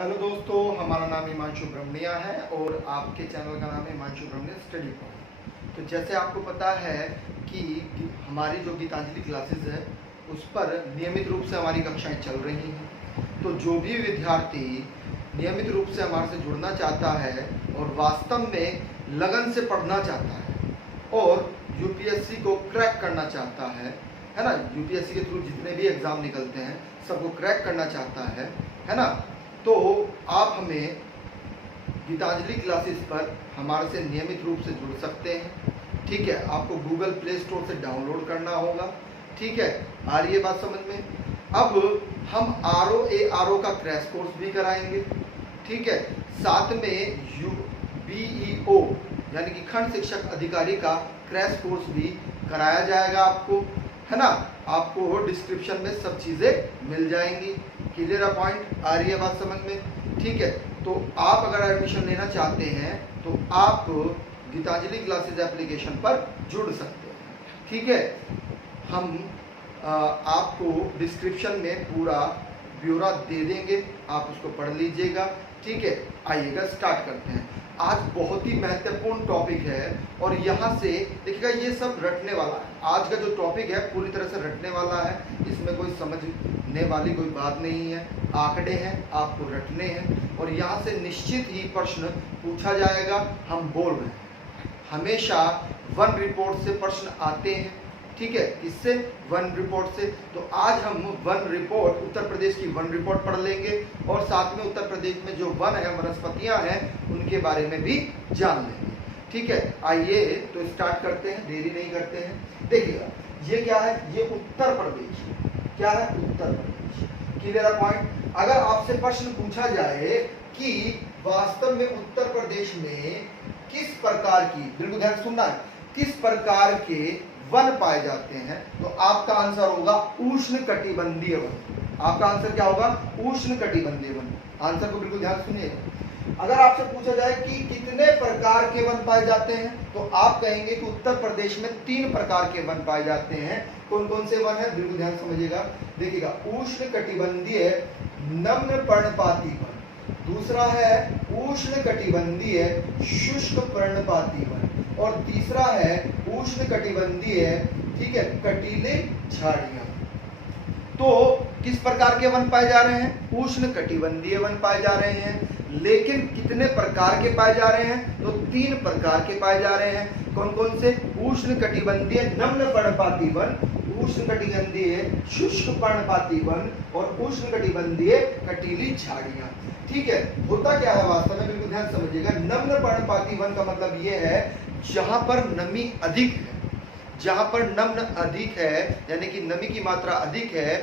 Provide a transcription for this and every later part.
Hello दोस्तों, हमारा नाम हिमांशु ब्रह्मणिया है और आपके चैनल का नाम है हिमांशु ब्रह्मणिया स्टडी पॉइंट। तो जैसे आपको पता है कि हमारी जो गीतांजलि क्लासेस है उस पर नियमित रूप से हमारी कक्षाएं चल रही हैं। तो जो भी विद्यार्थी नियमित रूप से हमारे से जुड़ना चाहता है और वास्तव में लगन से पढ़ना चाहता है और यूपीएससी को क्रैक करना चाहता है ना, यूपीएससी के थ्रू जितने भी एग्ज़ाम निकलते हैं सबको क्रैक करना चाहता है ना, तो आप हमें गीतांजलि क्लासेस पर हमारे से नियमित रूप से जुड़ सकते हैं। ठीक है, आपको गूगल प्ले स्टोर से डाउनलोड करना होगा। ठीक है, आ रही है बात समझ में। अब हम आर ओ का क्रैश कोर्स भी कराएंगे। ठीक है, साथ में BEO यानी कि खंड शिक्षक अधिकारी का क्रैश कोर्स भी कराया जाएगा आपको, है ना। आपको डिस्क्रिप्शन में सब चीज़ें मिल जाएंगी। क्लियर पॉइंट, आ रही है बात समझ में। ठीक है, तो आप अगर एडमिशन लेना चाहते हैं तो आप गीतांजलि क्लासेस एप्लीकेशन पर जुड़ सकते हैं। ठीक है, हम आपको डिस्क्रिप्शन में पूरा ब्यौरा दे देंगे, आप उसको पढ़ लीजिएगा। ठीक है, आइएगा स्टार्ट करते हैं। आज बहुत ही महत्वपूर्ण टॉपिक है और यहाँ से देखिएगा ये सब रटने वाला है। आज का जो टॉपिक है पूरी तरह से रटने वाला है, इसमें कोई समझने वाली कोई बात नहीं है। आंकड़े हैं, आपको रटने हैं और यहाँ से निश्चित ही प्रश्न पूछा जाएगा। हम बोल रहे हैं हमेशा वन रिपोर्ट से प्रश्न आते हैं। ठीक है, इससे वन रिपोर्ट से। तो आज हम वन रिपोर्ट, उत्तर प्रदेश की वन रिपोर्ट पढ़ लेंगे और साथ में उत्तर प्रदेश में जो वन है, वनस्पतियां हैं, उनके बारे में भी जान लेंगे। ठीक है, आइए तो स्टार्ट करते हैं, देरी नहीं करते हैं। देखिएगा ये क्या है, ये उत्तर प्रदेश क्या है, उत्तर प्रदेश। Clear point. अगर आपसे प्रश्न पूछा जाए कि वास्तव में उत्तर प्रदेश में किस प्रकार की, बिल्कुल ध्यान सुनना है, किस प्रकार के वन पाए जाते हैं, तो आपका आंसर होगा उष्णकटिबंधीय वन। आपका आंसर क्या होगा, उष्णकटिबंधीय वन। आंसर को बिल्कुल ध्यान सुनिएगा। अगर आपसे पूछा जाए कि कितने प्रकार के वन पाए जाते हैं, तो आप कहेंगे कि उत्तर प्रदेश में 3 प्रकार के वन पाए जाते हैं। कौन कौन से वन है, बिल्कुल ध्यान समझिएगा। देखिएगा, उष्णकटिबंधीय नम्र पर्णपाती वन, दूसरा है उष्णकटिबंधीय शुष्क पर्णपाती वन, और तीसरा है उष्णकटिबंधीय, ठीक है, कटीले झाड़ियां। तो किस प्रकार के वन पाए जा रहे हैं, उष्णकटिबंधीय वन पाए जा रहे हैं। लेकिन कितने प्रकार के पाए जा रहे हैं, तो 3 प्रकार के पाए जा रहे हैं। कौन कौन से, उष्णकटिबंधीय नम्र पर्णपाती वन, उष्णकटिबंधीय शुष्क पर्णपाती वन और उष्णकटिबंधीय कटीली झाड़ियां। ठीक है, होता क्या है वास्तव में, बिल्कुल ध्यान समझिएगा। नम्र पर्णपाती वन का मतलब यह है जहां पर नमी अधिक है, जहां पर नम्र अधिक है यानी कि नमी की मात्रा अधिक है,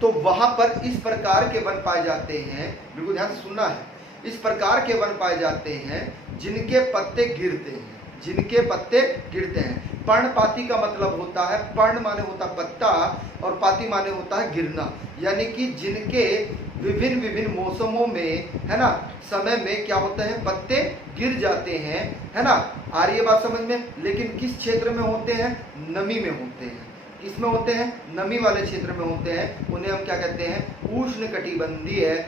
तो वहां पर इस प्रकार के वन पाए जाते हैं। बिल्कुल ध्यान से सुनना है, इस प्रकार के वन पाए जाते हैं जिनके पत्ते गिरते हैं, जिनके पत्ते गिरते हैं। पर्णपाती का मतलब होता है, पर्ण माने होता पत्ता और पाती माने होता है गिरना, यानी कि जिनके विभिन्न विभिन्न मौसमों में, है ना, समय में क्या होता है, पत्ते गिर जाते हैं, है ना। आ रही है बात समझ में। लेकिन किस क्षेत्र में होते हैं, नमी में होते हैं। किसमें होते हैं, नमी वाले क्षेत्र में होते हैं। उन्हें हम क्या कहते हैं, उष्णकटिबंधीय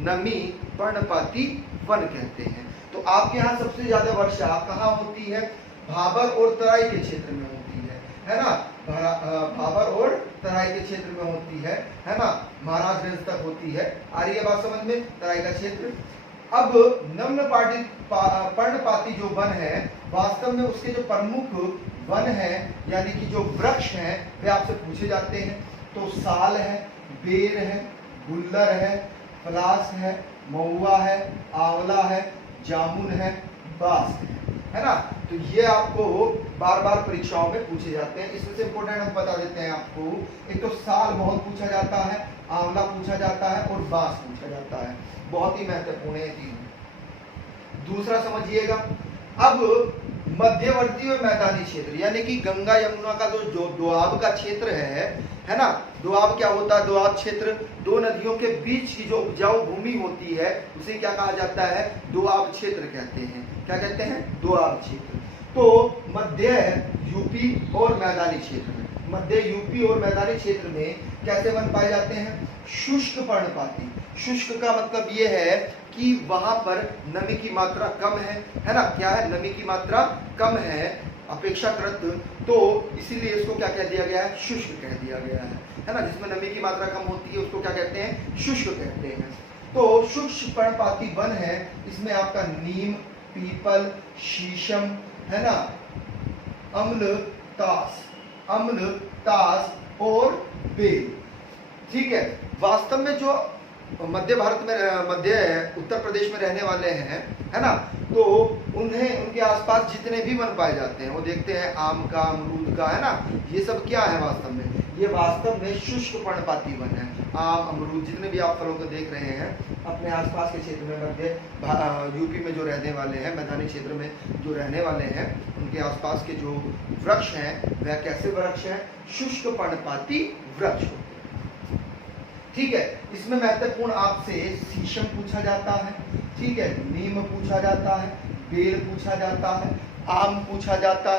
नमी पर्णपाती वन कहते हैं। तो आपके यहाँ सबसे ज्यादा वर्षा कहाँ होती है, भाबर और तराई के क्षेत्र में होती है ना। भाबर और तराई के क्षेत्र में होती है ना, महाराजगंज तक होती है। आ रही है बात समझ में, तराई का क्षेत्र। अब नम्र पर्णपाती जो वन है, वास्तव में उसके जो प्रमुख वन है यानी कि जो वृक्ष हैं वे आपसे पूछे जाते हैं। तो साल है, बेर है, गुल्लर है, पलास है, महुआ है, आंवला है, जामुन है, बांस है ना। तो ये आपको बार बार परीक्षाओं में पूछे जाते हैं। इसमें से इंपोर्टेंट हम बता देते हैं आपको। एक तो साल बहुत पूछा जाता है, आंवला पूछा जाता है और बांस पूछा जाता है। बहुत ही महत्वपूर्ण है तीनों। दूसरा समझिएगा, अब मध्यवर्ती और मैदानी क्षेत्र यानी कि गंगा यमुना का जो दोआब का क्षेत्र है ना। दोआब क्या होता है, दोआब क्षेत्र दो नदियों के बीच की जो उपजाऊ भूमि होती है उसे क्या कहा जाता है, दोआब क्षेत्र कहते हैं। क्या कहते हैं, दोआब क्षेत्र। तो मध्य यूपी और मैदानी क्षेत्र में, मध्य यूपी और मैदानी क्षेत्र में कैसे वन पाए जाते हैं, शुष्क पर्णपाती। शुष्क का मतलब ये है कि वहां पर नमी की मात्रा कम है ना, क्या है, नमी की मात्रा कम है अपेक्षाकृत, तो इसीलिए इसको क्या कह दिया गया है, शुष्क कह दिया गया है ना। जिसमें नमी की मात्रा कम होती है उसको क्या कहते हैं, शुष्क कहते हैं। तो शुष्क पर्णपाती वन है, इसमें आपका नीम, पीपल, शीशम है ना, अम्ल तास और बेल। ठीक है। वास्तव में जो मध्य भारत में, मध्य उत्तर प्रदेश में रहने वाले हैं, है ना, तो उन्हें उनके आसपास जितने भी वन पाए जाते हैं वो देखते हैं आम का, अमरूद का, है ना, ये सब क्या है वास्तव में, ये वास्तव में शुष्क पर्णपाती वन है। आम, अमरूद, जितने भी आप फलों को देख रहे हैं अपने आसपास के क्षेत्र में, मध्य यूपी में जो रहने वाले हैं, मैदानी क्षेत्र में जो रहने वाले हैं, उनके आसपास के जो वृक्ष हैं वह कैसे वृक्ष हैं, शुष्क पर्णपाती वृक्ष। ठीक है। इसमें महत्वपूर्ण आपसे शीशम पूछा जाता है, ठीक है, नीम पूछा जाता है, बेल पूछा जाता है, आम पूछा जाता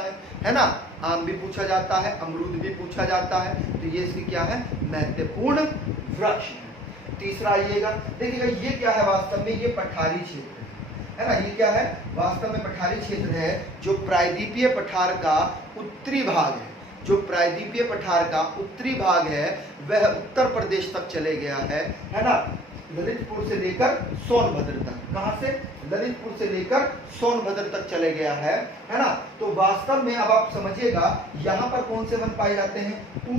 है ना, आम भी पूछा जाता है, अमरूद भी पूछा जाता है। तो ये इसकी क्या है, महत्वपूर्ण वृक्ष है। तीसरा आइएगा, देखिएगा ये क्या है, वास्तव में ये पठारी क्षेत्र है ना, ये क्या है, वास्तव में पठारी क्षेत्र है, जो प्रायद्वीपीय पठार का उत्तरी भाग है। जो प्रायद्वीपीय पठार का उत्तरी भाग है वह उत्तर प्रदेश तक चले गया है ना, ललितपुर से लेकर सोनभद्र तक। कहां से, ललितपुर से लेकर सोनभद्र तक चले गया है ना। तो वास्तव में अब आप समझिएगा यहाँ पर कौन से वन पाए जाते हैं,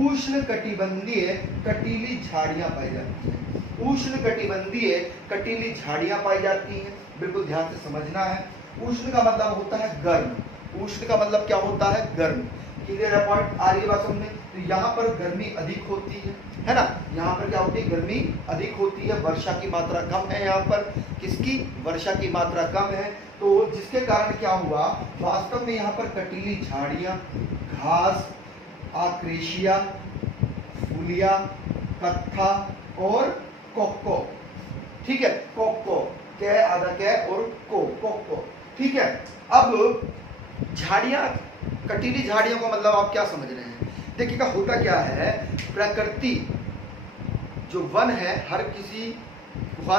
उष्ण कटिबंधीय कटीली झाड़ियां पाई जाती हैं। उष्ण कटिबंधीय कटीली झाड़ियां पाई जाती हैं, बिल्कुल ध्यान से समझना है। उष्ण का मतलब होता है गर्म, उष्ण का मतलब क्या होता है, गर्म। क्लियर है पॉइंट, आ रही है बात समझ में। तो यहाँ पर गर्मी अधिक होती है ना, यहाँ पर क्या होती है, गर्मी अधिक होती है, वर्षा की मात्रा कम है, यहाँ पर किसकी, वर्षा की मात्रा कम है। तो जिसके कारण क्या हुआ, वास्तव में यहाँ पर कटीली झाड़ियाँ, घास, आक्रेशिया, फूलिया, कत्था और कोको। ठीक है, कोको, कै आधा कै और कोको। ठीक है। अब झाड़ियाँ, कटीली झाड़ियों का मतलब आप क्या समझ रहे हैं, देखिएगा होता क्या है, प्रकृति जो वन है, हर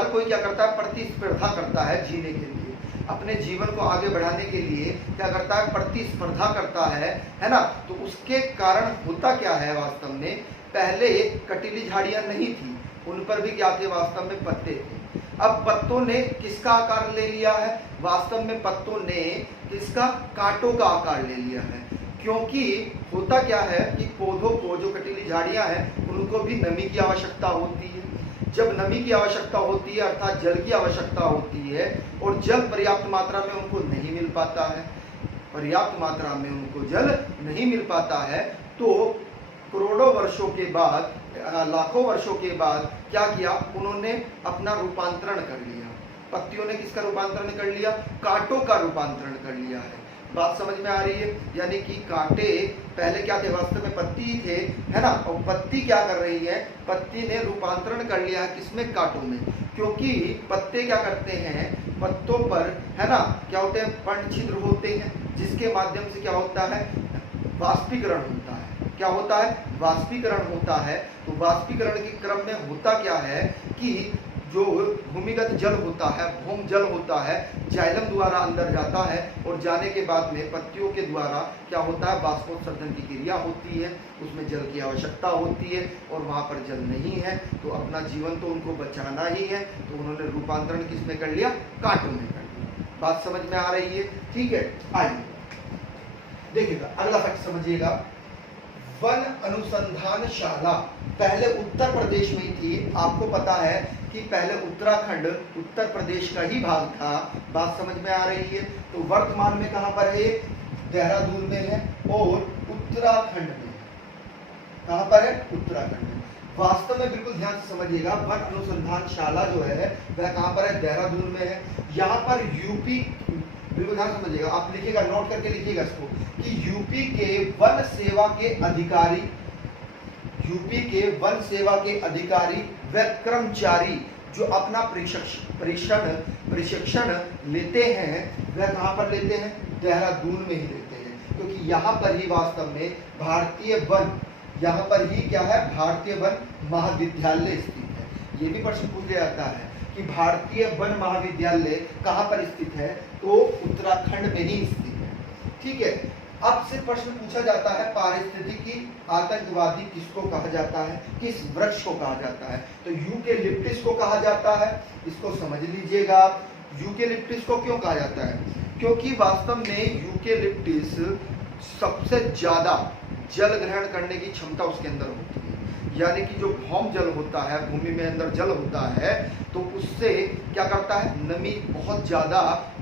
कोई क्या करता है, प्रतिस्पर्धा करता है जीने के लिए, अपने जीवन को आगे बढ़ाने के लिए क्या करता है, प्रतिस्पर्धा करता है ना। तो उसके कारण होता क्या है, वास्तव में पहले कटीली झाड़ियां नहीं थी, उन पर भी क्या थे, वास्तव में पत्ते थे। अब पत्तों ने किसका आकार ले लिया है, वास्तव में पत्तों ने किसका, कांटों का आकार ले लिया है। क्योंकि होता क्या है कि पौधों को, जो कटीली झाड़ियां हैं, उनको भी नमी की आवश्यकता होती है। जब नमी की आवश्यकता होती है अर्थात जल की आवश्यकता होती है, और जल पर्याप्त मात्रा में उनको नहीं मिल पाता है, पर्याप्त मात्रा में उनको जल नहीं मिल पाता है, तो करोड़ों वर्षों के बाद, लाखों वर्षों के बाद क्या किया, उन्होंने अपना रूपांतरण कर लिया। पत्तियों ने किसका रूपांतरण कर लिया, कांटों का रूपांतरण कर लिया है। बात समझ में आ रही है, यानी कि कांटे पहले क्या थे, वास्तव में पत्ती थे, है ना, और पत्ती क्या कर रही है, पत्ती ने रूपांतरण कर लिया है किसमें, कांटों में। क्योंकि पत्ते क्या करते हैं, पत्तों पर, है ना, क्या होते हैं, पर्ण छिद्र होते हैं, जिसके माध्यम से क्या होता है, वाष्पीकरण होता है। क्या होता है, वाष्पीकरण होता है। तो वाष्पीकरण के क्रम में होता क्या है कि जो भूमिगत जल होता है, भूम जल होता है, जाइलम द्वारा अंदर जाता है, और जाने के बाद में पत्तियों के द्वारा क्या होता है, बाष्पोत्सर्जन की क्रिया होती है, उसमें जल की आवश्यकता होती है, और वहाँ पर जल नहीं है, तो अपना जीवन तो उनको बचाना ही है, तो उन्होंने रूपांतरण किसमें कर लिया, कांटों में कर लिया। बात समझ में आ रही है, ठीक है। आइए देखिएगा अगला फैक्ट समझिएगा, वन अनुसंधानशाला पहले उत्तर प्रदेश में ही थी। आपको पता है कि पहले उत्तराखंड उत्तर प्रदेश का ही भाग था। बात समझ में आ रही है। तो वर्तमान में कहां पर है, देहरादून में है, और उत्तराखंड में। कहां पर है, उत्तराखंड में। वास्तव में बिल्कुल ध्यान से समझिएगा, वन अनुसंधानशाला जो है वह कहां पर है, देहरादून में है। यहाँ पर यूपी, बिल्कुल ध्यान समझिएगा, आप लिखिएगा, नोट करके लिखिएगा इसको, कि यूपी के वन सेवा के अधिकारी, यूपी के वन सेवा के अधिकारी व कर्मचारी जो अपना प्रशिक्षण लेते हैं वह कहाँ पर लेते हैं, देहरादून में ही लेते हैं। क्योंकि यहाँ पर ही वास्तव में भारतीय वन, यहाँ पर ही क्या है, भारतीय वन महाविद्यालय स्थित है। ये भी प्रश्न पूछ लिया जाता है कि भारतीय वन महाविद्यालय कहाँ पर स्थित है, तो उत्तराखंड में ही स्थित है। ठीक है, अब से प्रश्न पूछा जाता है पारिस्थितिकी आतंकवादी किसको कहा जाता है, किस वृक्ष को कहा जाता है, तो यूकेलिप्टिस को कहा जाता है। इसको समझ लीजिएगा, यूकेलिप्टिस को क्यों कहा जाता है, क्योंकि वास्तव में यूकेलिप्टिस सबसे ज्यादा जल ग्रहण करने की क्षमता उसके अंदर होती है, यानी कि जो भौम जल होता है, भूमि में अंदर जल होता है, तो उससे क्या करता है, नमी बहुत ज्यादा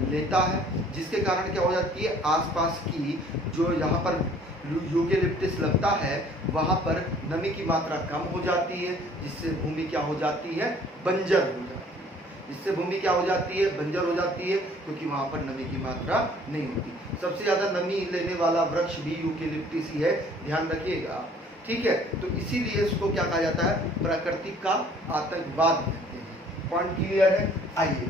लेता है, जिसके कारण क्या हो जाती है, आसपास की जो यहाँ पर यूकेलिप्टिस लगता है वहाँ पर नमी की मात्रा कम हो जाती है, जिससे भूमि क्या हो जाती है, बंजर हो जाती है। इससे भूमि क्या हो जाती है, बंजर हो जाती है, क्योंकि वहाँ पर नमी की मात्रा नहीं होती। सबसे ज्यादा नमी लेने वाला वृक्ष भी यूकेलिप्टिस ही है, ध्यान रखिएगा। ठीक है, तो इसीलिए इसको क्या कहा जाता है, प्रकृति का आतंकवाद कहते हैं। पॉइंट क्लियर है। आइए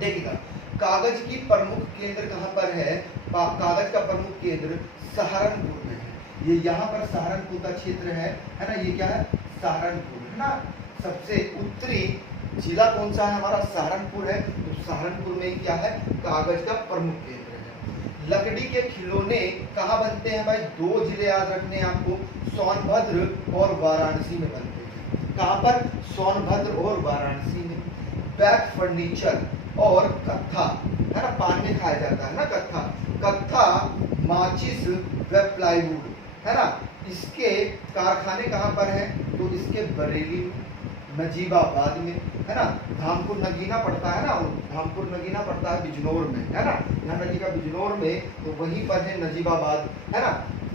देखिएगा, कागज की प्रमुख केंद्र कहाँ पर है, कागज का प्रमुख केंद्र सहारनपुर में है। ये यहाँ पर सहारनपुर का क्षेत्र है ना, ये क्या है, सहारनपुर है ना। सबसे उत्तरी जिला कौन सा है हमारा, सहारनपुर है, तो सहारनपुर में क्या है, कागज का प्रमुख केंद्र है। लकड़ी के खिलौने कहाँ बनते हैं भाई, दो जिले याद रखने हैं आपको, सोनभद्र और वाराणसी में बनते हैं। कहाँ पर, सोनभद्र और वाराणसी में। बैग फर्नीचर और कत्था है ना, पान में खाया जाता है ना कत्था, कत्था माचिस व प्लाईवुड है ना, इसके कारखाने कहाँ पर हैं, तो इसके बरेली, नजीबाबाद में है ना। धामपुर नगीना पड़ता है ना, धामपुर नगीना पड़ता है बिजनौर में है ना, ध्यान रखिएगा, बिजनौर में, तो वहीं पर है नजीबाबाद है ना।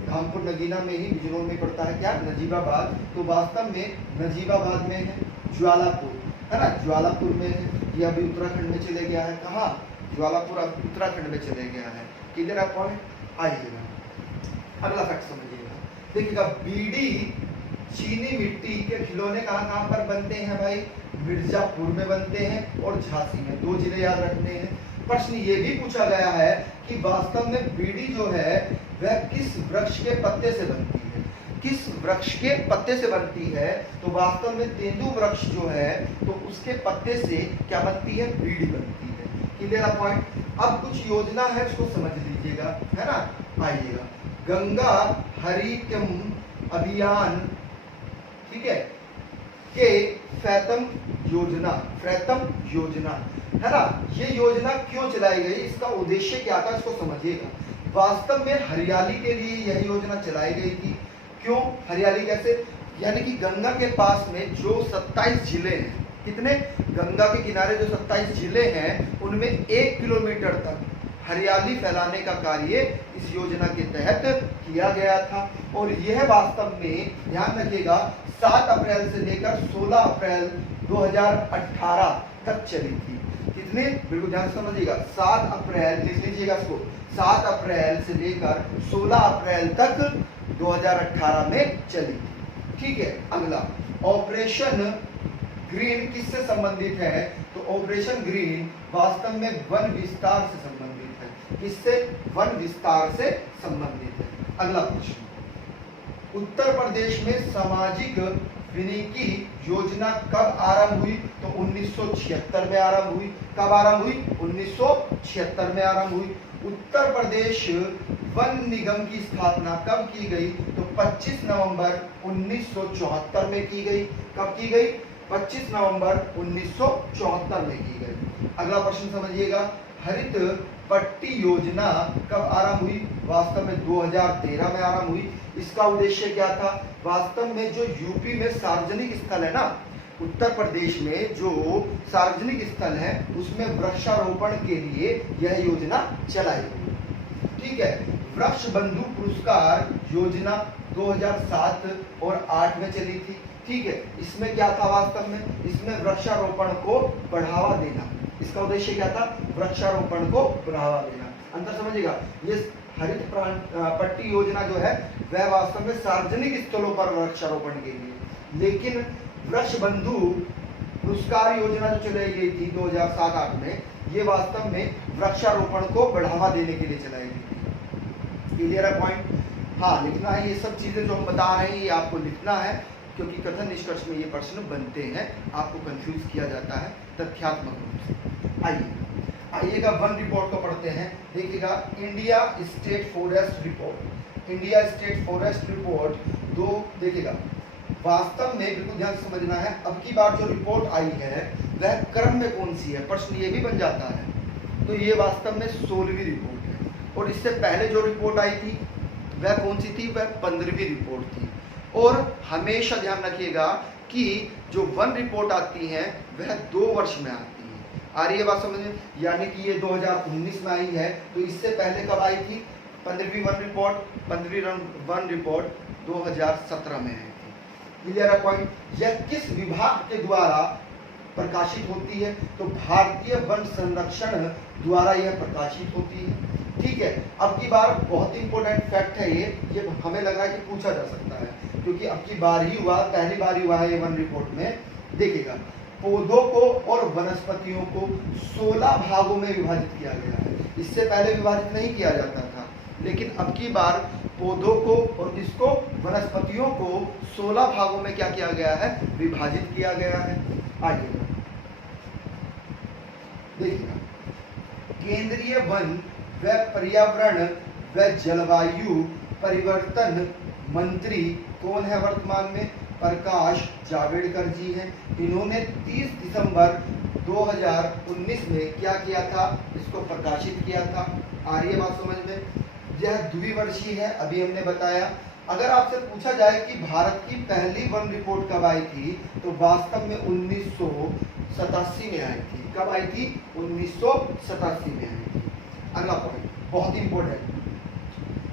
धामपुर नगीना में ही बिजनौर में पड़ता है क्या, नजीबाबाद, तो वास्तव में नजीबाबाद में है। ज्वालापुर है ना, ज्वालापुर में है, ये अभी उत्तराखंड में चले गया है, कहाँ, ज्वालापुर अब उत्तराखंड में चले गया है। क्लियर है पॉइंट। आइएगा अगला फैक्ट समझिएगा, देखिएगा, बीड़ी चीनी मिट्टी के खिलौने कहाँ कहाँ पर बनते हैं भाई, मिर्जापुर में बनते हैं और झांसी में, दो जिले याद रखने हैं। प्रश्न ये भी पूछा गया है कि वास्तव में बीड़ी जो है वह किस वृक्ष के पत्ते से बनती है, किस वृक्ष के पत्ते से बनती है, तो वास्तव में तेंदु वृक्ष जो है तो उसके पत्ते से क्या बनती है, बीड़ी बनती है। क्लियर है पॉइंट। अब कुछ योजना है, इसको समझ लीजिएगा है ना। आइएगा, गंगा हरितम अभियान, ठीक है, के फैतम योजना है ना, ये योजना क्यों चलाई गई, इसका उद्देश्य क्या था, इसको समझिएगा। वास्तव में हरियाली के लिए यह योजना चलाई गई थी। क्यों हरियाली, कैसे, यानी कि गंगा के पास में जो 27 जिले हैं, कितने, गंगा के किनारे जो 27 जिले हैं उनमें 1 किलोमीटर तक हरियाली फैलाने का कार्य इस योजना के तहत किया गया था। और यह वास्तव में ध्यान रखिएगा 7 अप्रैल से लेकर 16 अप्रैल 2018 तक चली थी। कितने, बिल्कुल ध्यान से समझिएगा, 7 अप्रैल, लिख लीजिएगा इसको, 7 अप्रैल से लेकर 16 अप्रैल तक 2018 में चली थी। ठीक है, अगला, ऑपरेशन ग्रीन किससे संबंधित है, तो ऑपरेशन ग्रीन वास्तव में वन विस्तार से संबंधित है। किससे, वन विस्तार से संबंधित है। अगला प्रश्न, उत्तर प्रदेश में सामाजिक विनिकी योजना कब आरंभ हुई, तो 1976 में आरंभ हुई। कब आरंभ हुई, 1976 में आरंभ हुई। उत्तर प्रदेश वन निगम की स्थापना कब की गई, तो 25 नवंबर 1974 में की गई। कब की गई, 25 नवंबर 1974 में की गई। अगला प्रश्न समझिएगा, हरित पट्टी योजना कब आरंभ हुई, वास्तव में 2013 में आरंभ हुई। इसका उद्देश्य क्या था, वास्तव में जो यूपी में सार्वजनिक स्थल है ना, उत्तर प्रदेश में जो सार्वजनिक स्थल है उसमें वृक्षारोपण के लिए यह योजना चलाई गई। ठीक है, वृक्ष बंधु पुरस्कार योजना 2007 और 8 में चली थी। ठीक है, इसमें क्या था, वास्तव में इसमें वृक्षारोपण को बढ़ावा देना, इसका उद्देश्य क्या था, वृक्षारोपण को बढ़ावा देना। अंतर समझिएगा, ये हरित पट्टी योजना जो है वह वास्तव में सार्वजनिक स्थलों पर वृक्षारोपण के लिए, लेकिन वृक्ष बंधु पुरस्कार योजना जो चलाई गई थी 2007-8 में, ये वास्तव में वृक्षारोपण को बढ़ावा देने के लिए चलाई गई थी। क्लियर है पॉइंट। हाँ, लिखना है, ये सब चीजें जो हम बता रहे हैं ये आपको लिखना है क्योंकि कथन निष्कर्ष में ये प्रश्न बनते हैं, आपको कंफ्यूज किया जाता है तथ्यात्मक रूप से। आइएगा वन रिपोर्ट को पढ़ते हैं। देखिएगा India state forest report, India state forest report दो, देखिएगा वास्तव में बिल्कुल ध्यान से समझना है। अब की बार जो रिपोर्ट आई है वह क्रम में कौन सी है, प्रश्न ये भी बन जाता है। तो ये वास्तव में 16वीं रिपोर्ट है, और इससे पहले जो रिपोर्ट आई थी वह कौन सी थी, वह 15वीं रिपोर्ट थी। और हमेशा ध्यान रखिएगा कि जो वन रिपोर्ट आती है वह 2 वर्ष में आती है। आ रही है बात समझ में? यानी कि ये 2019 में आई है, तो इससे पहले कब आई थी 15वीं वन रिपोर्ट? 15वीं वन रिपोर्ट 2017 में आई थी। क्लियर है पॉइंट? यह किस विभाग के द्वारा प्रकाशित होती है? तो भारतीय वन संरक्षण द्वारा यह प्रकाशित होती है। ठीक है, अब की बार बहुत इंपॉर्टेंट फैक्ट है ये हमें लग रहा है कि पूछा जा सकता है, क्योंकि अब की बार ही हुआ, पहली बार ही हुआ है ये वन रिपोर्ट में। देखिएगा पौधों को और वनस्पतियों को 16 भागों में विभाजित किया गया है। इससे पहले विभाजित नहीं किया जाता था, लेकिन अब की बार पौधों को और किसको, वनस्पतियों को 16 भागों में क्या किया गया है, विभाजित किया गया है। आगे देखिएगा केंद्रीय वन व पर्यावरण व जलवायु परिवर्तन मंत्री कौन है वर्तमान में? प्रकाश जावड़ेकर जी हैं। इन्होंने 30 दिसंबर 2019 में क्या किया था, इसको प्रकाशित किया था। आ रही है बात समझ में? यह द्विवर्षीय है, अभी हमने बताया। अगर आपसे पूछा जाए कि भारत की पहली वन रिपोर्ट कब आई थी, तो वास्तव में 1987 में आई थी। कब आई थी? 1987 में आई थी। अगला पॉइंट बहुत इंपॉर्टेंट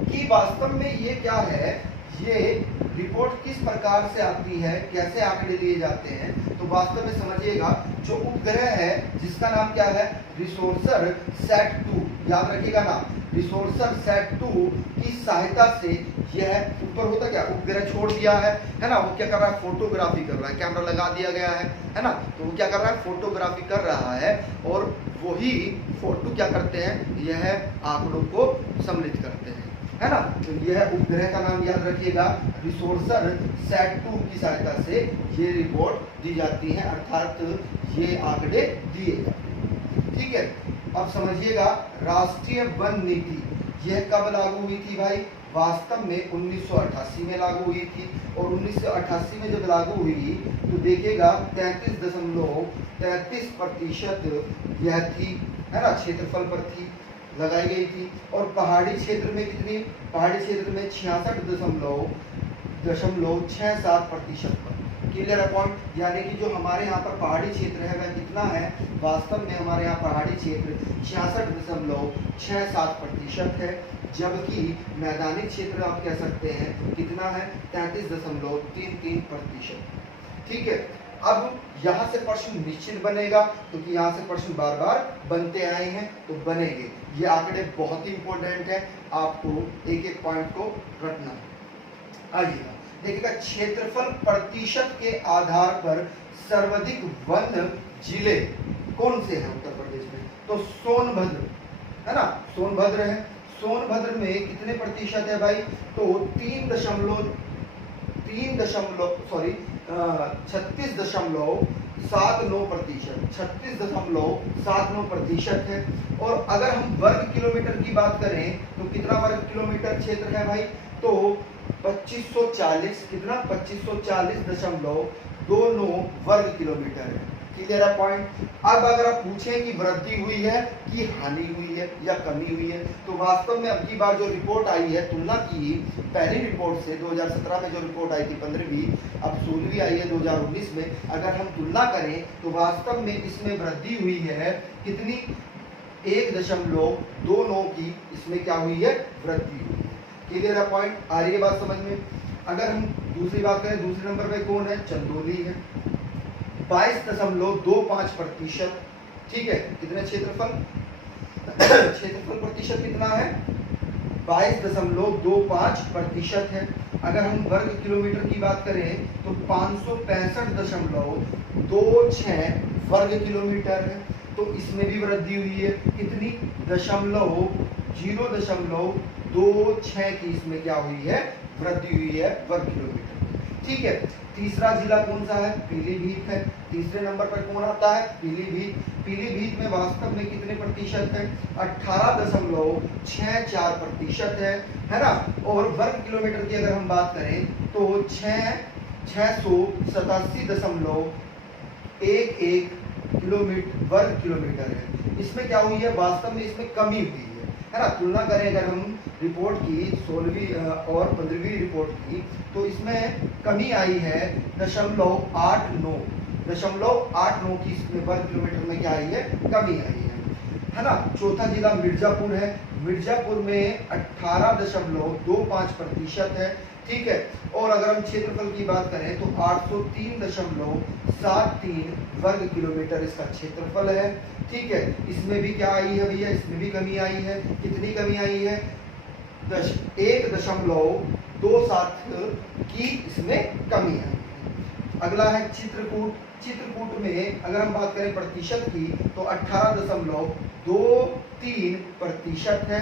कि वास्तव में ये क्या है, ये रिपोर्ट किस प्रकार से आती है, कैसे आंकड़े लिए जाते हैं। तो वास्तव में समझिएगा, जो उपग्रह है जिसका नाम क्या है, रिसोर्सर सेट 2, याद रखिएगा ना, रिसोर्सर सेट 2 की सहायता से यह ऊपर होता क्या, उपग्रह छोड़ दिया है ना, वो क्या कर रहा है, फोटोग्राफी कर रहा है, कैमरा लगा दिया गया है ना, तो वो क्या कर रहा है, फोटोग्राफी कर रहा है, और वही फोटो क्या करते हैं, यह आंकड़ों को सम्मिलित करते हैं, है ना। तो यह उपग्रह का नाम याद रखिएगा, रिसोर्सर सेट 2 की सहायता से ये रिपोर्ट दी जाती है, अर्थात ये आंकड़े दिए जाते हैं। ठीक है, अब समझिएगा राष्ट्रीय वन नीति यह कब लागू हुई थी भाई? वास्तव में 1988 में लागू हुई थी, और 1988 में जब लागू हुई तो देखिएगा 33.33% यह थी, है ना, क्षेत्रफल पर थी, लगाई गई थी। और पहाड़ी क्षेत्र में कितनी? पहाड़ी क्षेत्र में 66.67% पर। Clear point? यानी कि जो हमारे यहाँ पर पहाड़ी क्षेत्र है वह कितना है, वास्तव में हमारे यहाँ पहाड़ी क्षेत्र 66.67% है, जबकि मैदानी क्षेत्र आप कह सकते हैं कितना है, 33.33%। ठीक है, अब यहाँ से प्रश्न निश्चित बनेगा, क्योंकि यहाँ से प्रश्न बार बार बनते आए हैं, तो बनेंगे। ये आंकड़े बहुत ही इंपॉर्टेंट है, आपको एक एक पॉइंट को रखना है। आइएगा देखिएगा, क्षेत्रफल प्रतिशत के आधार पर सर्वाधिक वन जिले कौन से हैं उत्तर प्रदेश में? तो सोनभद्र, है ना, सोनभद्र है। सोनभद्र में कितने प्रतिशत है भाई? तो 36.79% है। और अगर हम वर्ग किलोमीटर की बात करें तो कितना वर्ग किलोमीटर क्षेत्र है भाई? तो 2540, कितना, 2540.29 वर्ग किलोमीटर है। क्लियर है पॉइंट? अब अगर आप पूछें कि वृद्धि हुई है कि हानि हुई है या कमी हुई है, तो वास्तव में अब की बार जो रिपोर्ट आई है, तुलना की पहली रिपोर्ट से 2017 में जो रिपोर्ट आई थी 15वीं, अब 16वीं आई है 2019 में, अगर हम तुलना करें तो वास्तव में इसमें वृद्धि हुई है कितनी? 1.29 की इसमें क्या हुई है, वृद्धि हुई है। क्लियर है पॉइंट? आ रही है बात समझ में? अगर हम दूसरी बात करें, दूसरे नंबर पे कौन है? चंदौली है, 22.25%। ठीक है, कितने क्षेत्रफल प्रतिशत कितना है? 22.25% है। अगर हम वर्ग किलोमीटर की बात करें तो 565.26 वर्ग किलोमीटर है, तो इसमें भी वृद्धि हुई है। कितनी? 0.26 की इसमें क्या हुई है, वृद्धि हुई है वर्ग किलोमीटर। ठीक है। तीसरा जिला कौन सा है? पीलीभीत है। तीसरे नंबर पर कौन आता है? पीलीभीत। पीलीभीत में वास्तव में कितने प्रतिशत है? 18.64% है ना। और वर्ग किलोमीटर की अगर हम बात करें तो 687.11 किलोमीटर वर्ग किलोमीटर है। इसमें क्या हुई है? वास्तव में इसमें कमी हुई है ना। तुलना करें अगर हम रिपोर्ट की 16वीं और 15वीं रिपोर्ट की, तो इसमें कमी आई है 0.89 की इसमें वर्ग किलोमीटर में क्या आई है? कमी आई है ना। चौथा जिला मिर्जापुर है। मिर्जापुर में 18.25% है, ठीक है। और अगर हम क्षेत्रफल की बात करें तो 803.73 वर्ग किलोमीटर इसका क्षेत्रफल है, ठीक है। इसमें भी क्या आई है भैया? इसमें भी कमी आई है। कितनी कमी आई है? 1.27 की इसमें कमी आई है। अगला है चित्रकूट। चित्रकूट में अगर हम बात करें प्रतिशत की तो 18.23% है,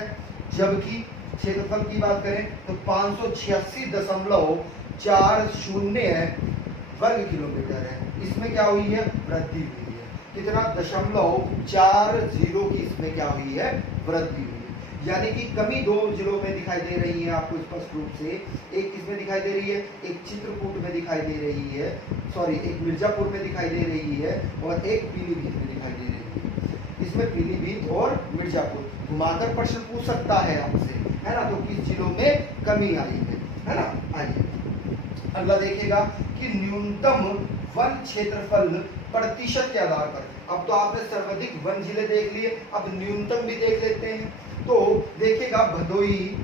जबकि क्षेत्रफल की बात करें तो 586.40 वर्ग किलोमीटर है। इसमें क्या हुई है? वृद्धि हुई है। कितना? 0.40 की इसमें क्या हुई है? वृद्धि हुई है। यानी कि कमी दो जिलों में दिखाई दे रही है आपको स्पष्ट रूप से। एक किसमें दिखाई दे रही है? एक चित्रकूट में दिखाई दे रही है, एक मिर्जापुर में दिखाई दे रही है और एक पीलीभीत में दिखाई दे रही है। इसमें पीलीभीत और मिर्जापुर घुमाकर प्रश्न पूछ सकता है आपसे, है ना। तो किस जिलों में कमी आई है ना। आइए अगला देखिएगा कि न्यूनतम वन क्षेत्रफल प्रतिशत के आधार पर। अब तो आपने सर्वाधिक वन जिले देख लिए, अब न्यूनतम भी देख लेते हैं। तो देखिएगा भदोई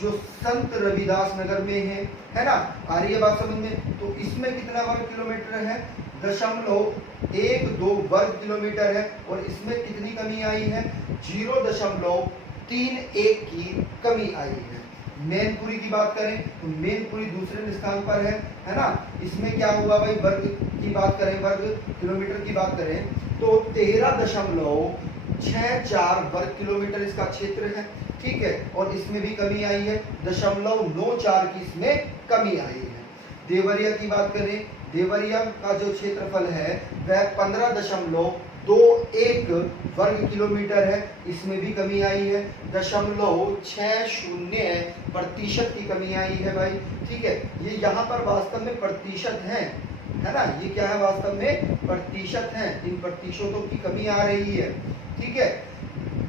जो संत रविदास नगर में है ना। आ रही है बात समझ में? तो इसमें कितना वर्ग किलोमीटर है? 0.12 वर्ग किलोमीटर है। और इसमें कितनी कमी आई है? 0.31 की कमी आई है। मैनपुरी की बात करें तो मैनपुरी दूसरे स्थान पर है ना। इसमें क्या हुआ भाई? वर्ग की बात करें, वर्ग किलोमीटर की बात करें तो 13.64 वर्ग किलोमीटर इसका क्षेत्र है, ठीक है। और इसमें भी कमी आई है, 0.94 की इसमें कमी आई है। देवरिया की बात करें, देवरिया का जो क्षेत्रफल है वह 15.21 वर्ग किलोमीटर है। इसमें भी कमी आई है, 0.60% की कमी आई है भाई, ठीक है। ये यहाँ पर वास्तव में प्रतिशत है ना। ये क्या है? वास्तव में प्रतिशत है। इन प्रतिशतों की कमी आ रही है, ठीक है।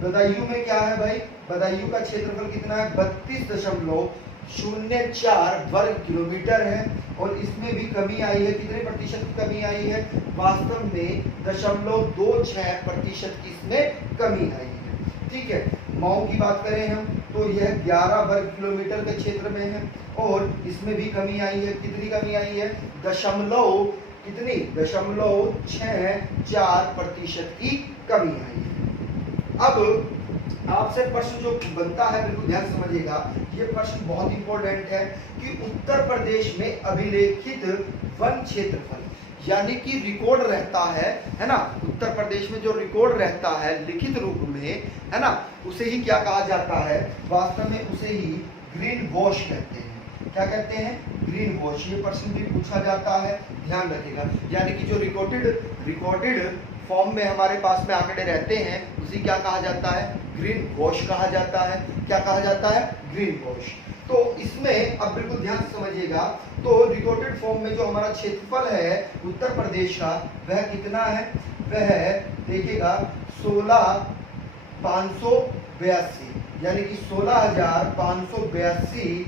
बदायूं में क्या है भाई? बदायूं का क्षेत्रफल कितना है? 32.04 वर्ग किलोमीटर है। और इसमें भी कमी आई है। कितने प्रतिशत की कमी आई है? वास्तव में 0.26% की इसमें कमी आई है, ठीक है। मऊ की बात करें हम तो यह 11 वर्ग किलोमीटर के क्षेत्र में है और इसमें भी कमी आई है। कितनी कमी आई है? 0.64% की कमी आई है। अब आपसे प्रश्न जो बनता है, बिल्कुल ध्यान समझिएगा, ये प्रश्न बहुत इंपॉर्टेंट है कि उत्तर प्रदेश में अभिलेखित वन क्षेत्रफल यानी कि रिकॉर्ड रहता है ना। उत्तर प्रदेश में जो रिकॉर्ड रहता है लिखित रूप में, है ना, उसे ही क्या कहा जाता है? वास्तव में उसे ही ग्रीन वॉश कहते हैं। क्या कहते हैं? Green wash. ये प्रश्न भी पूछा जाता है, ध्यान रखिएगा। यानी कि जो रिकॉर्डेड फॉर्म में हमारे पास में आंकड़े रहते हैं उसी क्या कहा जाता है? ग्रीन वॉश कहा जाता है। क्या कहा जाता है? Green wash. तो इसमें अब बिल्कुल ध्यान से समझिएगा, तो रिकॉर्डेड फॉर्म में जो हमारा क्षेत्रफल है उत्तर प्रदेश का वह कितना है? वह देखिएगा 16,582 यानी कि 16,582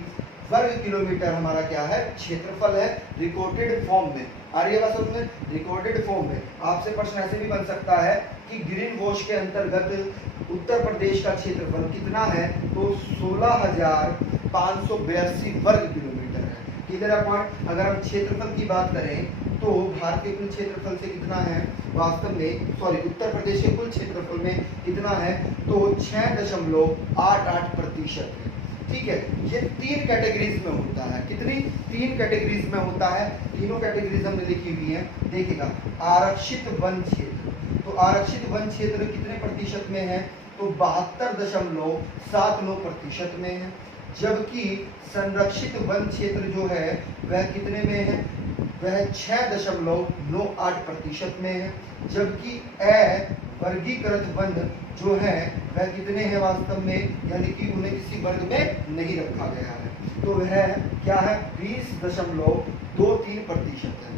वर्ग किलोमीटर हमारा क्या है? क्षेत्रफल है रिकॉर्डेड फॉर्म में। आ रही है बात समझ में? रिकॉर्डेड फॉर्म में आपसे प्रश्न ऐसे भी बन सकता है कि ग्रीन वॉश के अंतर्गत उत्तर प्रदेश का क्षेत्रफल कितना है? तो 16,582 वर्ग किलोमीटर है। क्लियर है पॉइंट? अगर हम क्षेत्रफल की बात करें तो भारत के कुल क्षेत्रफल से कितना है? वास्तव में उत्तर प्रदेश के कुल क्षेत्रफल में कितना है? तो 6.88% है, ठीक है। ये 3 कैटेगरीज में होता है। कितनी? 3 कैटेगरीज में होता है। तीनों कैटेगरीज हमने लिखी हुई है, देखिएगा। आरक्षित वन क्षेत्र, तो आरक्षित वन क्षेत्र कितने प्रतिशत में है? तो 72.79% में है। जबकि संरक्षित वन क्षेत्र जो है वह कितने में है, वह 6.98% में है। जबकि अवर्गीकृत वन जो है वह कितने हैं वास्तव में, यानी कि उन्हें किसी वर्ग में नहीं रखा गया है, तो वह क्या है 20.23% है।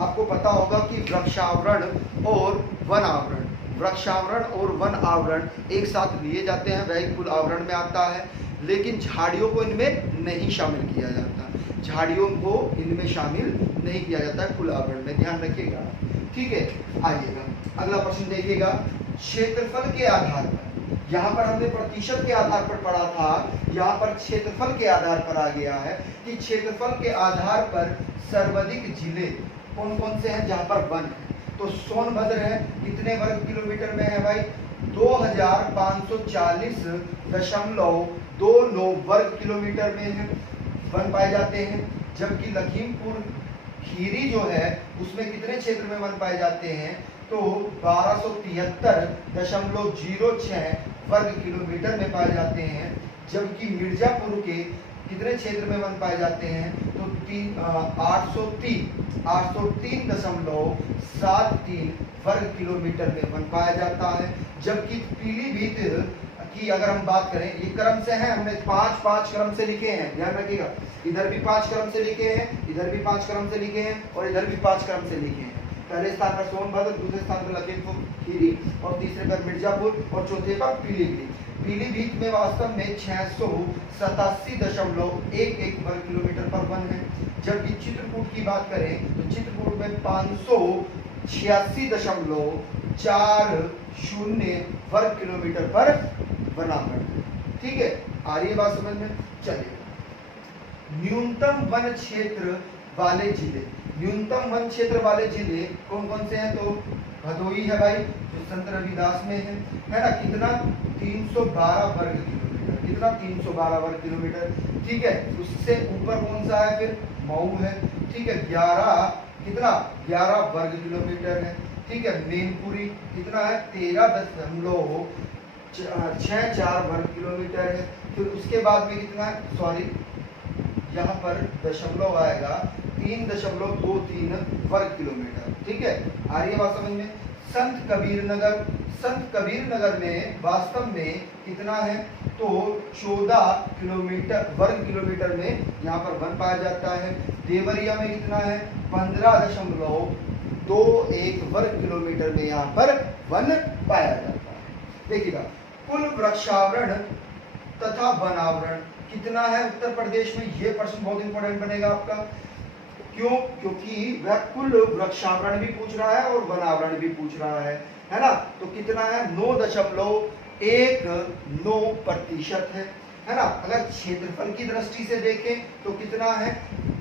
आपको पता होगा कि वृक्षावरण और वन आवरण, वृक्षावरण और वन आवरण एक साथ लिए जाते हैं, वह कुल आवरण में आता है, लेकिन झाड़ियों को इनमें नहीं शामिल किया जाता, झाड़ियों को इनमें शामिल नहीं किया जाता है कुल आवरण में, ध्यान रखिएगा। ठीक है, आइएगा अगला प्रश्न देखिएगा। क्षेत्रफल के आधार पर, यहाँ पर हमने प्रतिशत के आधार पर पढ़ा था, यहाँ पर क्षेत्रफल के आधार पर आ गया है कि क्षेत्रफल के आधार पर सर्वाधिक जिले कौन कौन से हैं जहाँ पर वन है। तो सोनभद्र है, कितने वर्ग किलोमीटर में है भाई, 2540.29 वर्ग किलोमीटर में है, वन पाए जाते हैं। जबकि लखीमपुर खीरी जो है उसमें कितने क्षेत्र में वन पाए जाते हैं, तो 1273.06 वर्ग किलोमीटर में पाए जाते हैं। जबकि मिर्जापुर के कितने क्षेत्र में वन पाए जाते हैं, तो 803.73 वर्ग किलोमीटर में वन पाया जाता है। जबकि पीलीभीत की अगर हम बात करें, ये क्रम से है, हमने 5 क्रम से लिखे हैं, ध्यान रखिएगा, इधर भी 5 क्रम से लिखे हैं, इधर भी 5 क्रम से लिखे हैं और इधर भी 5 क्रम से लिखे हैं। पहले स्थान पर सोनभद्र, दूसरे स्थान पर लखीमपुर खीरी और तीसरे पर मिर्जापुर और चौथे पर पीलीभीत। पीलीभीत में वास्तव में 687.11 वर्ग किलोमीटर पर वन है। जबकि चित्रकूट की बात करें तो चित्रकूट में 586.40 वर्ग किलोमीटर पर वनावरण है। ठीक है, आ रही है बात समझ में। चलिए, न्यूनतम वन क्षेत्र वाले जिले, न्यूनतम वन क्षेत्र वाले जिले कौन कौन से हैं, तो भदोही है भाई जो संत रविदास में है ना, कितना 312 वर्ग किलोमीटर, कितना 312 वर्ग किलोमीटर। ठीक है, उससे ऊपर कौन सा है, फिर मऊ है, ठीक है, 11 वर्ग किलोमीटर है। ठीक है, मैनपुरी कितना है, 13.64 वर्ग किलोमीटर है। फिर उसके बाद में कितना है, सॉरी यहाँ पर दशमलव आएगा, 3.23 वर्ग किलोमीटर। ठीक है, आ रही है बात समझ में। संत कबीर नगर में वास्तव में कितना है, तो 14 वर्ग किलोमीटर में यहाँ पर वन पाया जाता है। देवरिया में कितना है, 15.21 वर्ग किलोमीटर में यहाँ पर वन पाया जाता है। देखिएगा, कुल वृक्षावरण तथा वनावरण कितना है उत्तर प्रदेश में, ये प्रश्न बहुत इंपॉर्टेंट बनेगा आपका। क्यों, क्योंकि वह कुल वृक्षावरण भी पूछ रहा है और वनावरण भी पूछ रहा है ना। तो कितना है, 9.19% है ना। अगर क्षेत्रफल की दृष्टि से देखें तो कितना है,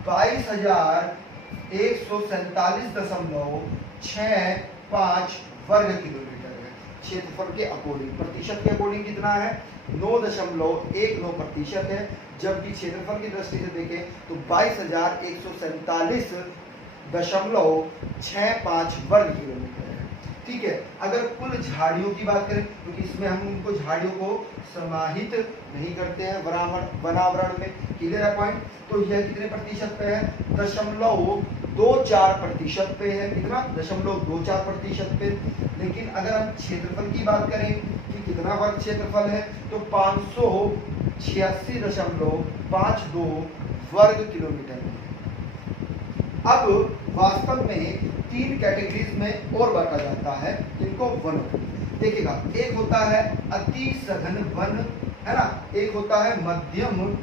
22,147.65 वर्ग किलोमीटर है क्षेत्रफल के अकॉर्डिंग। प्रतिशत के अकॉर्डिंग कितना है, 9.19% है। जबकि क्षेत्रफल की दृष्टि से देखें तो 22,147.65 वर्ग किलोमीटर है। ठीक है, अगर कुल झाड़ियों की बात करें, क्योंकि इसमें हम उनको झाड़ियों को समाहित नहीं करते हैं वनावरण में, क्लियर है पॉइंट। तो यह कितने प्रतिशत पे है, 0.24% पे है, कितना 0.24% पे। लेकिन अगर हम क्षेत्रफल की बात करें कि कितना वर्ग क्षेत्रफल है, तो 586.52 वर्ग किलोमीटर है। अब वास्तव में 3 कैटेगरीज में और बांटा जाता है इनको वनों। देखिएगा, एक होता है अति सघन वन, है ना, एक होता है मध्यम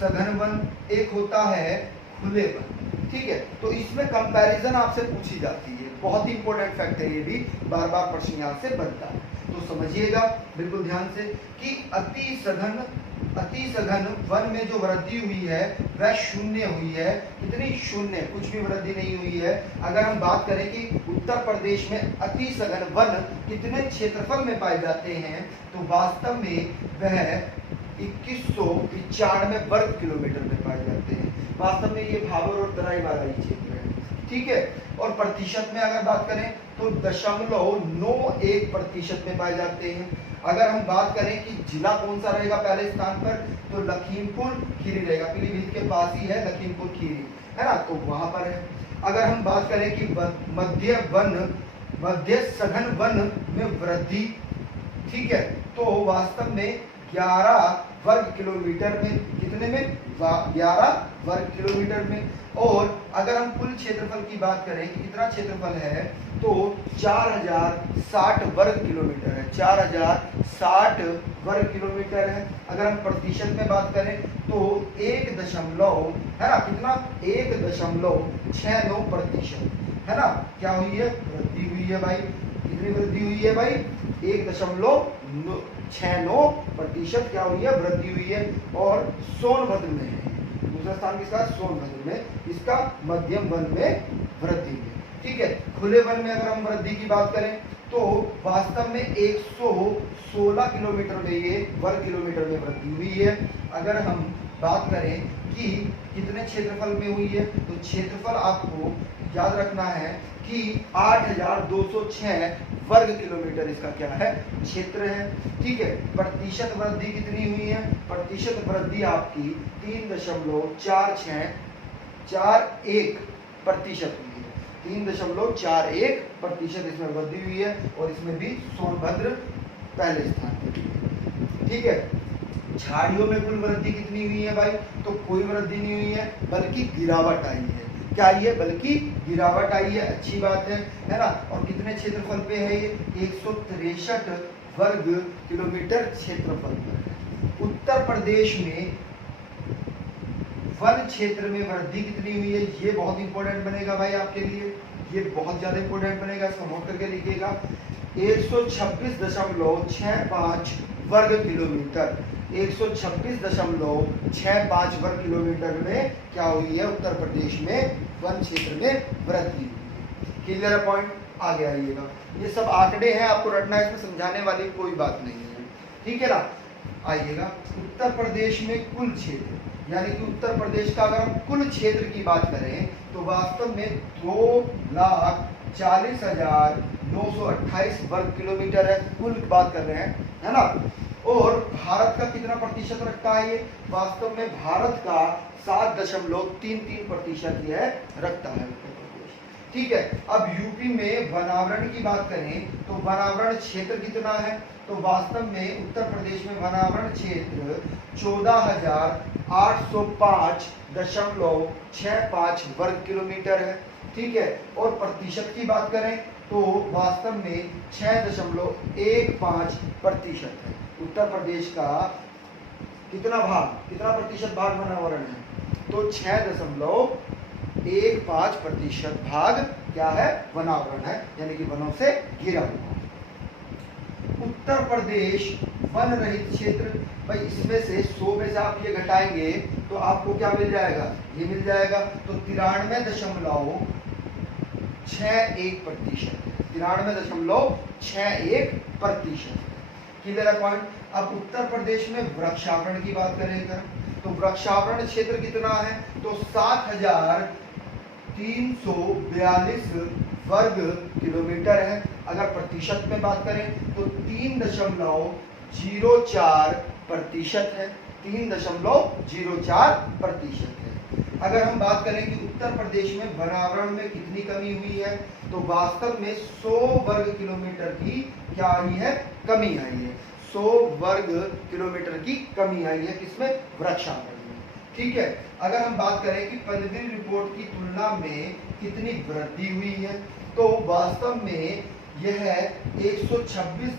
सघन वन, एक होता है खुले वन। ठीक है, तो इसमें कंपैरिजन आपसे पूछी जाती है, बहुत ही इंपॉर्टेंट फैक्ट है ये भी, बार बार प्रश्न यहाँ से बनता है। तो समझिएगा बिल्कुल ध्यान से कि अति सघन वन में जो वृद्धि हुई है वह शून्य हुई है। कितनी, शून्य, कुछ भी वृद्धि नहीं हुई है। अगर हम बात करें कि उत्तर प्रदेश में अति सघन वन कितने क्षेत्रफल में पाए जाते हैं, तो वास्तव में वह 2195 वर्ग किलोमीटर में पाए जाते हैं। वास्तव में ये भाबर और तराई वाला ही क्षेत्र है। ठीक है। और प्रतिशत में अगर बात करें तो 0.91% में पाए जाते हैं। अगर हम बात करें कि जिला कौन सा रहेगा पहले स्थान पर, तो लखीमपुर खीरी रहेगा, पीलीभीत के पास ही है लखीमपुर खीरी, है ना, तो वहां पर है। अगर हम बात करें कि मध्य सघन वन में वृद्धि, ठीक है, तो वास्तव में 11 वर्ग किलोमीटर में, कितने में, 11 वर्ग किलोमीटर में। और अगर हम कुल क्षेत्रफल की बात करें कि कितना क्षेत्रफल है, तो 4060 वर्ग किलोमीटर है, 4060 वर्ग किलोमीटर है। अगर हम प्रतिशत में बात करें तो 1 है ना, कितना, 1.69%, है ना, क्या हुई है, वृद्धि हुई है भाई। कितनी वृद्धि हुई है भाई, 1.69% क्या हुई है, वृद्धि हुई है। और सोनभद्र में है, दूसरा स्थान किसका, सोनभद्र में, इसका मध्यम वन में वृद्धि है, ठीक है। खुले वन में अगर हम वृद्धि की बात करें तो वास्तव में 116 किलोमीटर में, ये वर्ग किलोमीटर में वृद्धि हुई है। अगर हम बात करें कि कितने क्षेत्रफल में हुई है, तो क्षेत्रफल आपको याद रखना है कि 8206 वर्ग किलोमीटर इसका क्या है, क्षेत्र है, ठीक है। प्रतिशत वृद्धि कितनी हुई है, प्रतिशत वृद्धि आपकी 3.41% हुई है, 3.41% इसमें वृद्धि हुई है। और इसमें भी सोनभद्र पहले स्थान पर, ठीक है। झाड़ियों में कुल वृद्धि कितनी हुई है भाई, तो कोई वृद्धि नहीं हुई है, बल्कि गिरावट आई है। क्या आई है, बल्कि गिरावट आई है, अच्छी बात है ना। और कितने क्षेत्रफल पे है ये, 163 वर्ग किलोमीटर क्षेत्रफल पर। उत्तर प्रदेश में वन क्षेत्र में वृद्धि कितनी हुई है, ये बहुत इंपॉर्टेंट बनेगा भाई आपके लिए, ये बहुत ज्यादा इंपॉर्टेंट बनेगा, इसको नोट करके लिखिएगा। 126.65 वर्ग किलोमीटर, 126.65 वर्ग किलोमीटर में क्या हुई है, उत्तर प्रदेश में वन क्षेत्र में वृद्धि। क्लियर पॉइंट, आगे आइएगा। ये सब आंकड़े हैं, आपको रटना है, इसमें समझाने वाली कोई बात नहीं है, ठीक है ना। आइएगा, उत्तर प्रदेश में कुल क्षेत्र, यानी कि उत्तर प्रदेश का अगर हम कुल क्षेत्र की बात करें तो वास्तव में 2,40,928 वर्ग किलोमीटर है, कुल बात कर रहे हैं, है ना। और भारत का कितना प्रतिशत रखता है ये, वास्तव में भारत का 7.33% यह रखता है उत्तर प्रदेश, ठीक है। अब यूपी में वनावरण की बात करें तो वनावरण क्षेत्र कितना है, तो वास्तव में उत्तर प्रदेश में वनावरण क्षेत्र 14,805.65 वर्ग किलोमीटर है, ठीक है। और प्रतिशत की बात करें तो वास्तव में 6.15% है। उत्तर प्रदेश का कितना प्रतिशत भाग वनावरण है, तो 6.15% भाग क्या है, वनावरण है, यानी कि वनों से घिरा हुआ। उत्तर प्रदेश वन रहित क्षेत्र, भाई इसमें से 100 में से आप ये घटाएंगे तो आपको क्या मिल जाएगा, ये मिल जाएगा, तो 93.61%, 93.61%। Clear point. अब उत्तर प्रदेश में वृक्षावरण की बात करें तो वृक्षावरण क्षेत्र कितना है, तो 7,342 वर्ग किलोमीटर है। अगर प्रतिशत में बात करें तो 3.04% है, 3.04% है। अगर हम बात करें कि उत्तर प्रदेश में वनावरण में कितनी कमी हुई है, तो वास्तव में 100 वर्ग किलोमीटर की क्या आई है, कमी आई है, 100 वर्ग किलोमीटर की कमी आई है, किसमें, वृक्षावरण में, ठीक है। अगर हम बात करें कि पनबिल रिपोर्ट की तुलना में कितनी वृद्धि हुई है, तो वास्तव में यह है 126,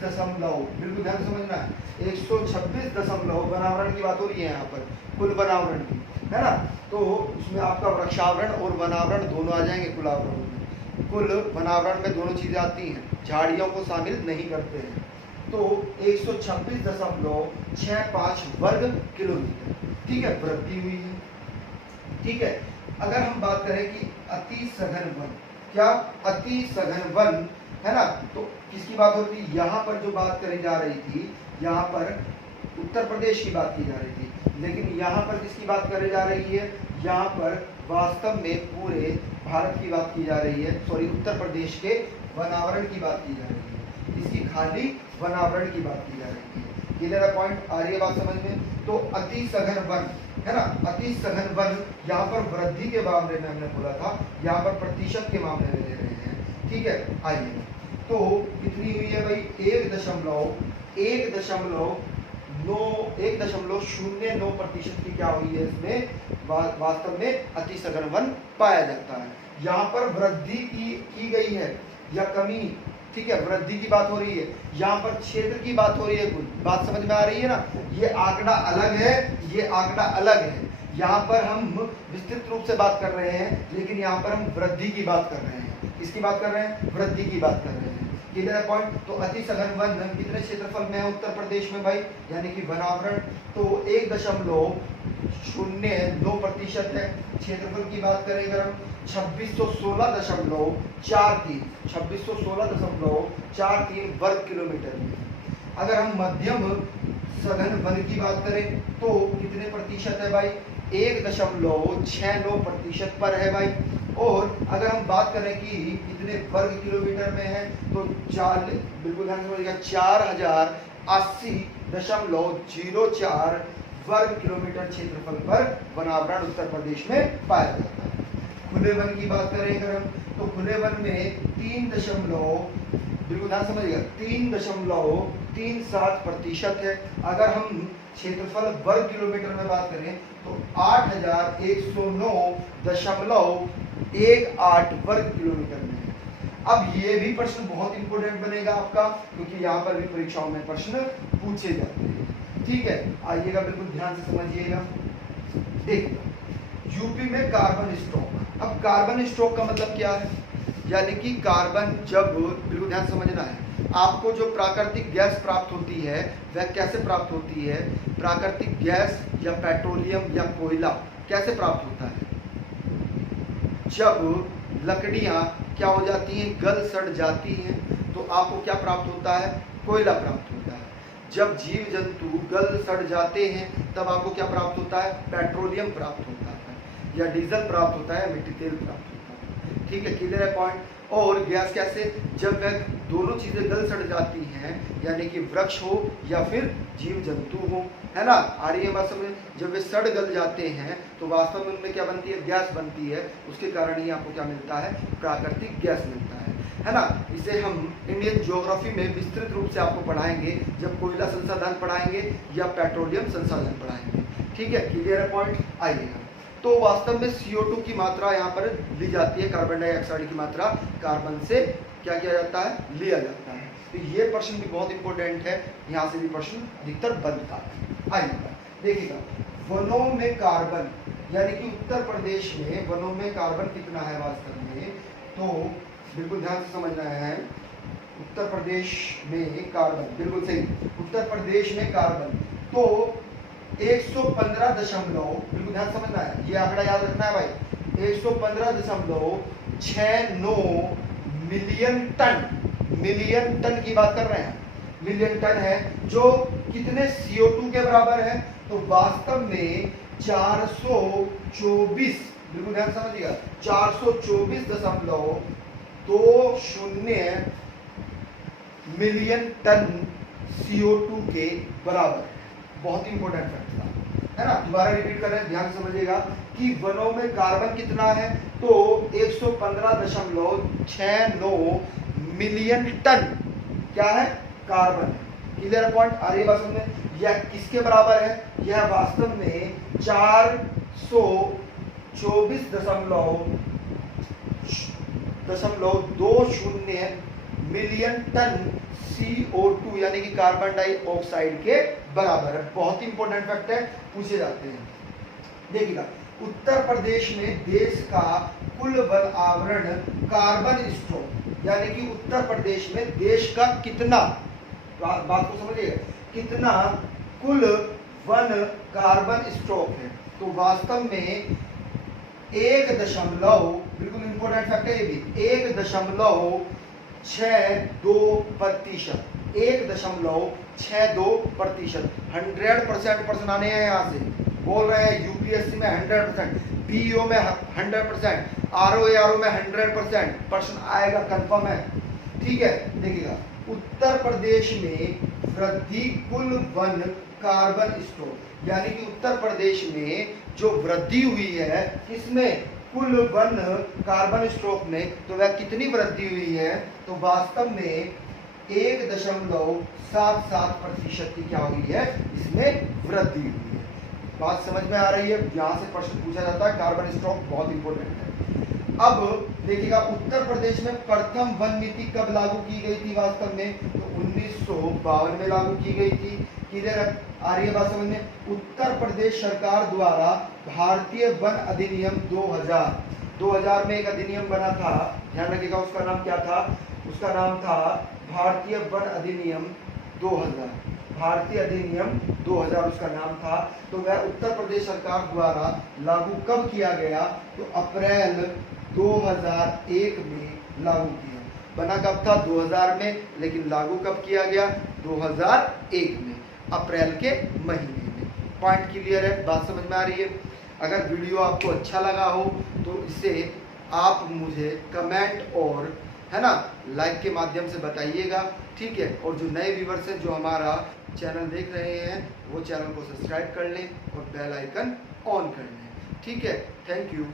बिल्कुल ध्यान समझना है, 126 वनावरण की बात हो रही है यहाँ पर, कुल वनावरण की, है ना। तो उसमें आपका वृक्षावरण और वनावरण दोनों आ जाएंगे कुल आवरण में। कुल वनावरण में दोनों चीजें आती हैं, झाड़ियों को शामिल नहीं करते हैं। तो 126.65 वर्ग किलोमीटर, ठीक है, वृद्धि हुई है, ठीक है। अगर हम बात करें कि अति सघन वन, क्या अति सघन वन, है ना, तो किसकी बात हो रही थी, यहाँ पर जो बात करी जा रही थी, यहाँ पर उत्तर प्रदेश की बात की जा रही थी, लेकिन यहाँ पर किसकी बात करी जा रही है, यहाँ पर वास्तव में पूरे भारत की बात की जा रही है, सॉरी उत्तर प्रदेश के वनावरण की बात की जा रही है, इसकी खाली वनावरण की बात की जा रही है। क्लियर है पॉइंट, आ रही है बात समझ में। तो अति सघन वन है ना, अति सघन वन यहाँ पर वृद्धि के मामले में हमने बोला था, यहाँ पर प्रतिशत के मामले में ले रहे हैं। ठीक है, आइए तो कितनी हुई है भाई, 1.09% की क्या हुई है इसमें, वास्तव में अति सघन वन पाया जाता है। यहाँ पर वृद्धि की गई है या कमी, ठीक है, वृद्धि की बात हो रही है, यहाँ पर क्षेत्र की बात हो रही है, कुल बात समझ में आ रही है ना। ये आंकड़ा अलग है, ये आंकड़ा अलग है, यहाँ पर हम विस्तृत रूप से बात कर रहे हैं, लेकिन यहाँ पर हम वृद्धि की बात कर रहे हैं। किसकी बात कर रहे हैं, वृद्धि की बात कर रहे हैं। कितने पॉइंट, तो अति सघन वन कितने क्षेत्रफल में है उत्तर प्रदेश में भाई, यानी कि वनावरण, तो 1.09% है। क्षेत्रफल की बात करें अगर हम 2616.43 वर्ग किलोमीटर में। अगर हम मध्यम सघन वन की बात करें तो कितने प्रतिशत है भाई, 1.69% पर है भाई। और अगर हम बात करें कि कितने वर्ग किलोमीटर में है तो 40, बिल्कुल ध्यान से समझिएगा, 4080.04 वर्ग किलोमीटर क्षेत्रफल पर वनावरण उत्तर प्रदेश में पाया जाता है। खुले वन की बात करें अगर हम तो खुले वन में 3.37% है। अगर हम क्षेत्रफल वर्ग किलोमीटर में बात करें तो 8118 वर्ग किलोमीटर में है। अब ये भी प्रश्न बहुत इंपोर्टेंट बनेगा आपका, क्योंकि यहाँ पर भी परीक्षाओं में प्रश्न पूछे जाते हैं। ठीक है, आइएगा बिल्कुल ध्यान से समझिएगा। देखिए यूपी में कार्बन स्टॉक, अब कार्बन स्टॉक का मतलब क्या है, यानी कि कार्बन जब, बिल्कुल ध्यान समझना है, आपको जो प्राकृतिक गैस प्राप्त होती है वह कैसे प्राप्त होती है, प्राकृतिक गैस या पेट्रोलियम या कोयला कैसे प्राप्त होता है, जब लकड़ियां क्या हो जाती हैं, गल सड़ जाती हैं, तो आपको क्या प्राप्त होता है, कोयला प्राप्त होता है। जब जीव जंतु गल सड़ जाते हैं तब आपको क्या प्राप्त होता है, पेट्रोलियम प्राप्त होता है या डीजल प्राप्त होता है, मिट्टी तेल प्राप्त होता है। ठीक है, क्लियर है पॉइंट। और गैस कैसे, जब वह दोनों चीजें गल सड़ जाती हैं, यानी कि वृक्ष हो या फिर जीव जंतु हो, है ना, आ रही है बात समझ। जब वे सड़ गल जाते हैं तो वास्तव में उनमें क्या बनती है, गैस बनती है, उसके कारण ही आपको क्या मिलता है, प्राकृतिक गैस मिलता है ना। इसे हम इंडियन ज्योग्राफी में विस्तृत रूप से आपको पढ़ाएंगे जब कोयला संसाधन पढ़ाएंगे या पेट्रोलियम संसाधन पढ़ाएंगे। ठीक है, क्लियर है पॉइंट, आइएगा। तो वास्तव में CO2 की मात्रा यहाँ पर ली जाती है, कार्बन डाइऑक्साइड की मात्रा कार्बन से क्या किया जाता है, लिया जाता है। तो ये प्रश्न भी बहुत इंपॉर्टेंट है, यहाँ से भी प्रश्न अधिकतर बनता है। आइएगा देखिएगा, वनों में कार्बन, यानी कि उत्तर प्रदेश में वनों में कार्बन कितना है वास्तव में, तो बिल्कुल ध्यान से समझना है। उत्तर प्रदेश में कार्बन, बिल्कुल सही, उत्तर प्रदेश में कार्बन तो 115, बिल्कुल ध्यान समझना है, ये आंकड़ा याद रखना है भाई, 115.69 मिलियन टन की बात कर रहे हैं, मिलियन टन है, जो कितने CO2 के बराबर है, तो वास्तव में 424, बिल्कुल ध्यान समझिएगा, 424.20 मिलियन टन CO2 के बराबर। बहुत इंपॉर्टेंट फैक्ट था, है ना। दोबारा रिपीट कर रहे हैं, ध्यान समझिएगा कि वनों में कार्बन कितना है, तो 115.69 मिलियन टन क्या है, कार्बन। क्लियर पॉइंट, आ रही है बात समझ में। यह किसके बराबर है, यह वास्तव में 424.20 मिलियन टन CO2 यानी कि कार्बन डाइऑक्साइड के बराबर है। बहुत ही इंपॉर्टेंट फैक्ट है, पूछे जाते हैं। देखिएगा, उत्तर प्रदेश में देश का कुल वन आवरण कार्बन स्टॉक, यानी कि उत्तर प्रदेश में देश का कितना, बात को समझिएगा, कितना कुल वन कार्बन स्टॉक है, तो वास्तव में 1, बिल्कुल इंपॉर्टेंट फैक्ट है ये भी, 1.62%, 1.62%। 100% प्रश्न आने हैं यहाँ से, बोल रहे हैं यूपीएससी में 100%। बीईओ में 100%, आरओ में 100% पर्सन आएगा, कंफर्म है। ठीक है, देखिएगा उत्तर प्रदेश में वृद्धि कुल वन कार्बन स्टॉक, यानी कि उत्तर प्रदेश में जो वृद्धि हुई है इसमें कुल वन कार्बन स्टॉक में, तो वह कितनी वृद्धि हुई है, तो वास्तव में 1.77% की क्या हुई है, इसमें वृद्धि हुई है। बात समझ में आ रही है? यहाँ से प्रश्न पूछा जाता है, कार्बन स्टॉक बहुत इंपॉर्टेंट है। अब देखिएगा उत्तर प्रदेश में प्रथम वन नीति कब लागू की गई थी वास्तव में, तो 1952 में लागू की गई थी। क्लियर आ रही है बात समझ में? उत्तर प्रदेश सरकार द्वारा भारतीय वन अधिनियम 2000 में एक अधिनियम बना था, ध्यान रखिएगा उसका नाम क्या था, उसका नाम था भारतीय वन अधिनियम 2000, भारतीय अधिनियम 2000 उसका नाम था। तो वह उत्तर प्रदेश सरकार द्वारा लागू कब किया गया, तो अप्रैल 2001 में लागू किया। बना कब था, 2000 में, लेकिन लागू कब किया गया, 2001 में, अप्रैल के महीने में। पॉइंट क्लियर है? बात समझ में आ रही है? अगर वीडियो आपको अच्छा लगा हो तो इसे आप मुझे कमेंट और है ना लाइक के माध्यम से बताइएगा। ठीक है, और जो नए व्यूवर्स हैं जो हमारा चैनल देख रहे हैं वो चैनल को सब्सक्राइब कर लें और बेल आइकन ऑन कर लें। ठीक है, थैंक यू।